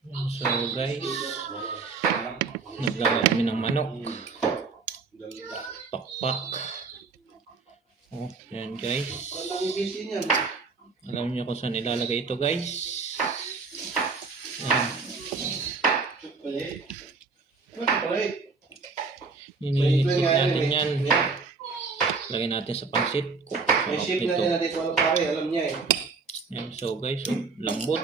So guys, naglalagay kami ng manok. Pakpak. Oh, yan guys. Alam niyo kung saan ilalagay ito guys. Iniisip natin yan. Lagay natin sa pansit. May shape na niya dito, ano pare, alam niya eh. Yan, so guys, oh, lambot.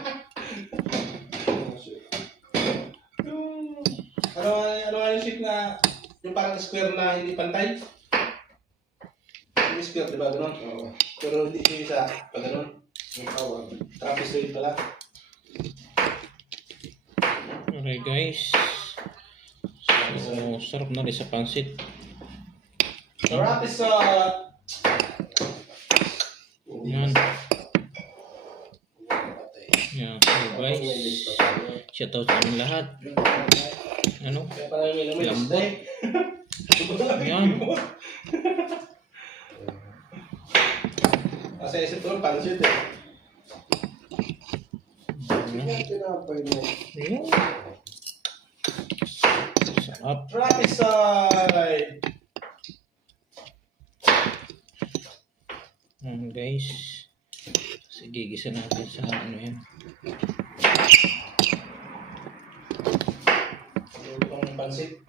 Ano yung shape na, yung parang square na hindi pantay? Yung square, diba, gano'n? Oo. Pero hindi siya isa, pag gano'n. Trapezoid pala. Okay guys. So, sarap na rin sa pansit. Trapezoid! Yan. Yan, so guys. Shoutout sa aming lahat. Ano? Lambot. Yan. Kasi isip ko lang pansit eh. Yan. Sarap. Trapezoid! Guys. Sige, gisa natin sa ano yan. Itong pansit.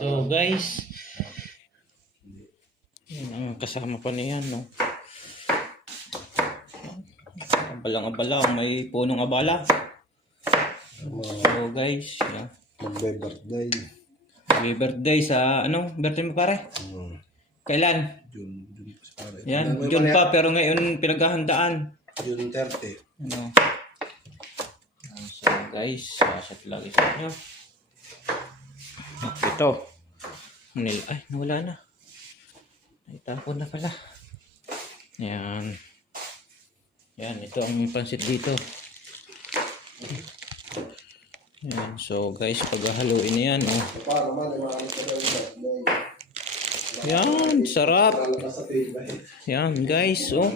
So guys, yan ang kasama pa niyan, no? Abalang-abala, may punong abala. So guys, yan. Mag-birthday. Happy birthday sa ano? Birthday mo pare? Kailan? June pare. Yan, June pa pero ngayon pinaghahandaan. June 30. Ano? So guys, sasat lagi sa inyo. Ito. Ay, nawala na. Naitapon na pala. Yan. Yan, ito ang pansit dito. Yan, so guys, paghahaluin niyan, oh. Yan, sarap. Yan, guys, oh.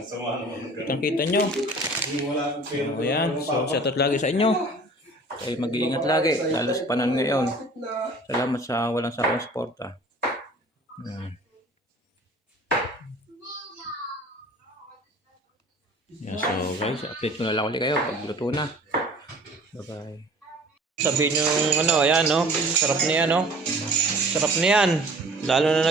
Kitang-kita nyo. Oh, yan, so shoutout lagi sa inyo. Ay, mag-iingat lagi, lalo sa panahon ngayon. Salamat sa walang sakong suporta. Yan. Yan, so guys, update ko na lang ulit kayo pag luto na. Bye-bye. Sabihin yung ano, ayan, no? Sarap niyan, no? Sarap niyan. Lalo na